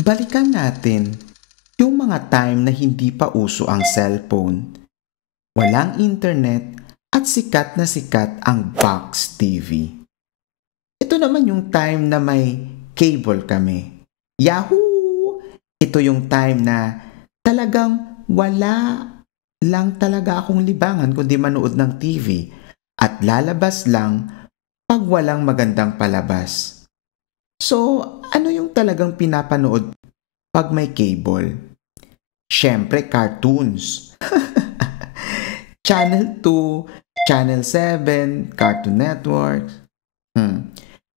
Balikan natin yung mga time na hindi pa uso ang cellphone, walang internet at sikat ang box TV. Ito naman yung time na may cable kami. Yahoo! Ito yung time na talagang wala lang talaga akong libangan kundi manood ng TV at lalabas lang pag walang magandang palabas. So, ano yung talagang pinapanood pag may cable? Siyempre, cartoons. Channel 2, Channel 7, Cartoon Network.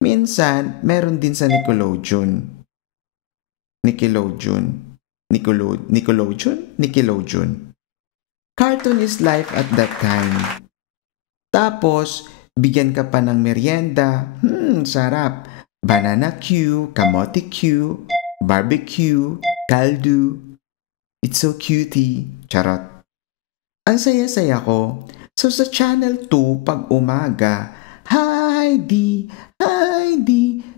Minsan, meron din sa Nickelodeon. Nickelodeon? Cartoon is life at that time. Tapos, bigyan ka pa ng merienda. Sarap. Banana Q, kamote Q, barbecue, kaldu. It's so cutie. Charot. Ang saya-saya ko. So sa Channel 2, pag umaga, Heidi,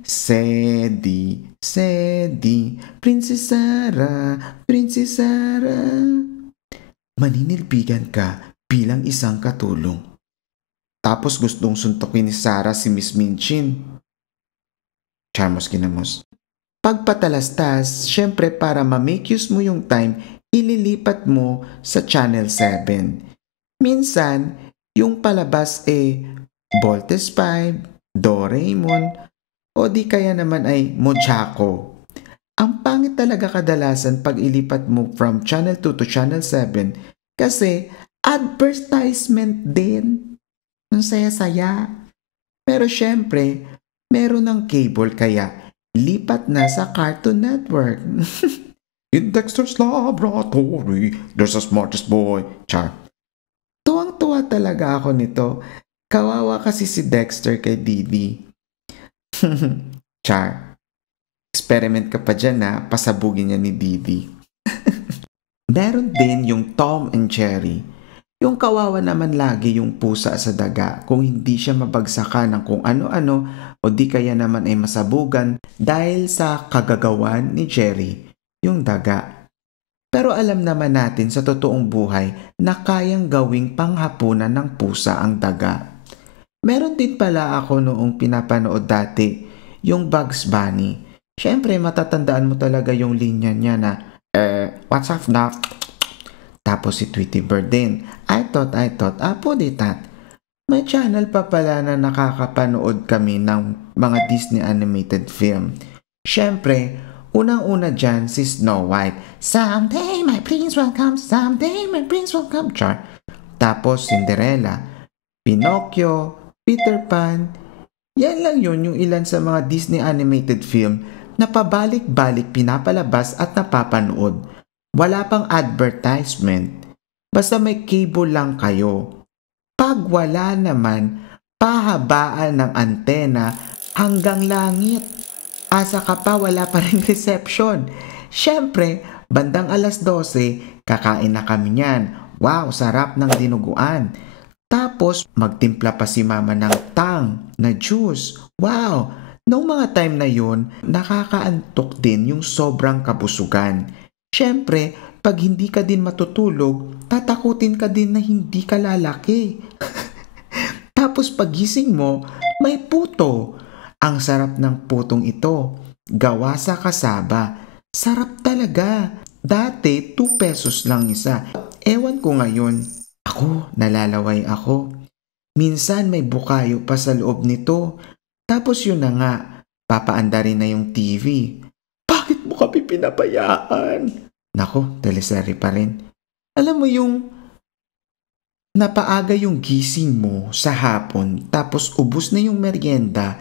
Sedi, Princess Sarah. Maninilbigan ka bilang isang katulong. Tapos gustong suntukin ni Sarah si Miss Minchin. Charmos kinamos. Pagpatalastas, syempre para ma-make use mo yung time, ililipat mo sa Channel 7. Minsan, yung palabas Voltes 5, Doraemon, o di kaya naman ay Mojako. Ang pangit talaga kadalasan pag ilipat mo from Channel 2 to Channel 7 kasi advertisement din. Ang saya-saya. Pero syempre, meron ng cable kaya lipat na sa Cartoon Network. In Dexter's Laboratory, there's a smartest boy. Char. Tuwang-tuwa talaga ako nito. Kawawa kasi si Dexter kay Didi. Char. Experiment ka pa dyan pasabugin niya ni Didi. Meron din yung Tom and Jerry. Yung kawawa naman lagi yung pusa sa daga kung hindi siya mabagsakan ng kung ano-ano o di kaya naman ay masabugan dahil sa kagagawan ni Jerry, yung daga. Pero alam naman natin sa totoong buhay na kayang gawing panghapunan ng pusa ang daga. Meron din pala ako noong pinapanood dati, yung Bugs Bunny. Siyempre matatandaan mo talaga yung linya niya na, what's up, Doc? Tapos si Tweety Bird din. I thought, put it that. May channel pa pala na nakakapanood kami ng mga Disney animated film. Siyempre, unang-una dyan si Snow White. Someday my prince will come, Char. Tapos Cinderella, Pinocchio, Peter Pan. Yan lang yung ilan sa mga Disney animated film na pabalik-balik pinapalabas at napapanood. Wala pang advertisement. Basta may cable lang kayo. Pag wala naman, pahabaan ng antena hanggang langit. Asa ka pa, wala pa rin reception. Siyempre, bandang 12:00, kakain na kami niyan. Wow, sarap ng dinuguan. Tapos, magtimpla pa si mama ng tang na juice. Wow! Noong mga time na yun, nakakaantok din yung sobrang kabusugan. Siyempre, pag hindi ka din matutulog, tatakutin ka din na hindi ka lalaki. Tapos pagising mo, may puto. Ang sarap ng putong ito. Gawa sa kasaba. Sarap talaga. Dati, 2 pesos lang isa. Ewan ko ngayon. Ako, nalalaway ako. Minsan may bukayo pa sa loob nito. Tapos yun na nga, papaandarin na yung TV. Bakit mo kami pinabayaan? Nako, teleserye pa rin. Alam mo yung napaaga yung gising mo sa hapon tapos ubos na yung merienda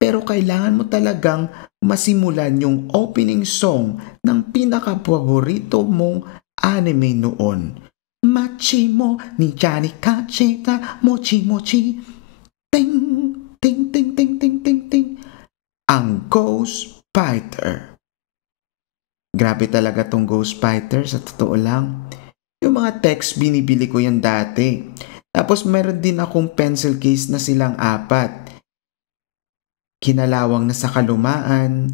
pero kailangan mo talagang masimulan yung opening song ng pinaka-paborito mong anime noon. Machimo ni Johnny Kachita, Mochi Mochi. Ting, ting, ting, ting, ting, ting, ting. Ang Ghost Fighter. Grabe talaga tong Ghost Fighter, sa totoo lang. Yung mga text, binibili ko yan dati. Tapos meron din akong pencil case na silang 4. Kinalawang na sa kalumaan.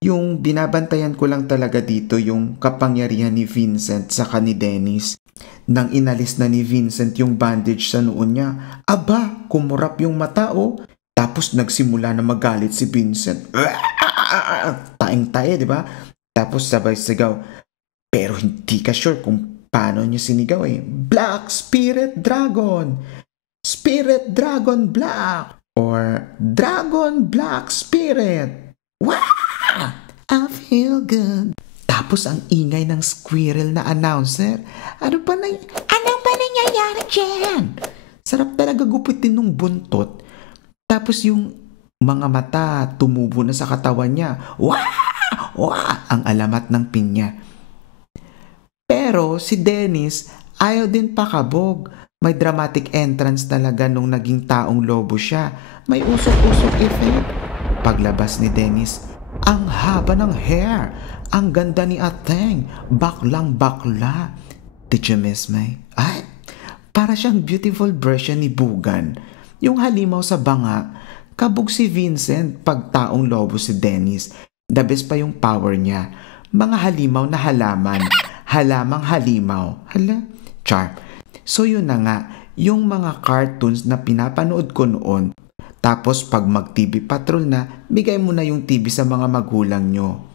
Yung binabantayan ko lang talaga dito yung kapangyarihan ni Vincent sa ni Dennis. Nang inalis na ni Vincent yung bandage sa noon niya, aba, kumurap yung mata oh. Tapos nagsimula na magalit si Vincent. Taing-tae, di ba? Tapos sabay sigaw. Pero hindi ka sure kung paano niya sinigaw eh. Black Spirit Dragon! Spirit Dragon Black! Or Dragon Black Spirit! Wow! I feel good. Tapos ang ingay ng squirrel na announcer. Anong ba nangyayari dyan? Sarap talaga gupitin nung buntot. Tapos yung mga mata tumubo na sa katawan niya. Wow! Wow! Ang alamat ng pinya. Pero si Dennis ayaw din pakabog. May dramatic entrance talaga nung naging taong lobo siya. May usok-usok effect. Paglabas ni Dennis, ang haba ng hair. Ang ganda ni Ateng. Baklang bakla. Did you miss me? Ay, para siyang beautiful version ni Bugan. Yung halimaw sa banga, kabog si Vincent pag taong lobo si Dennis. The best pa yung power niya. Mga halimaw na halaman. Halamang halimaw. Hala? Char. So yun na nga, yung mga cartoons na pinapanood ko noon. Tapos pag mag-TV Patrol na, bigay mo na yung TV sa mga magulang nyo.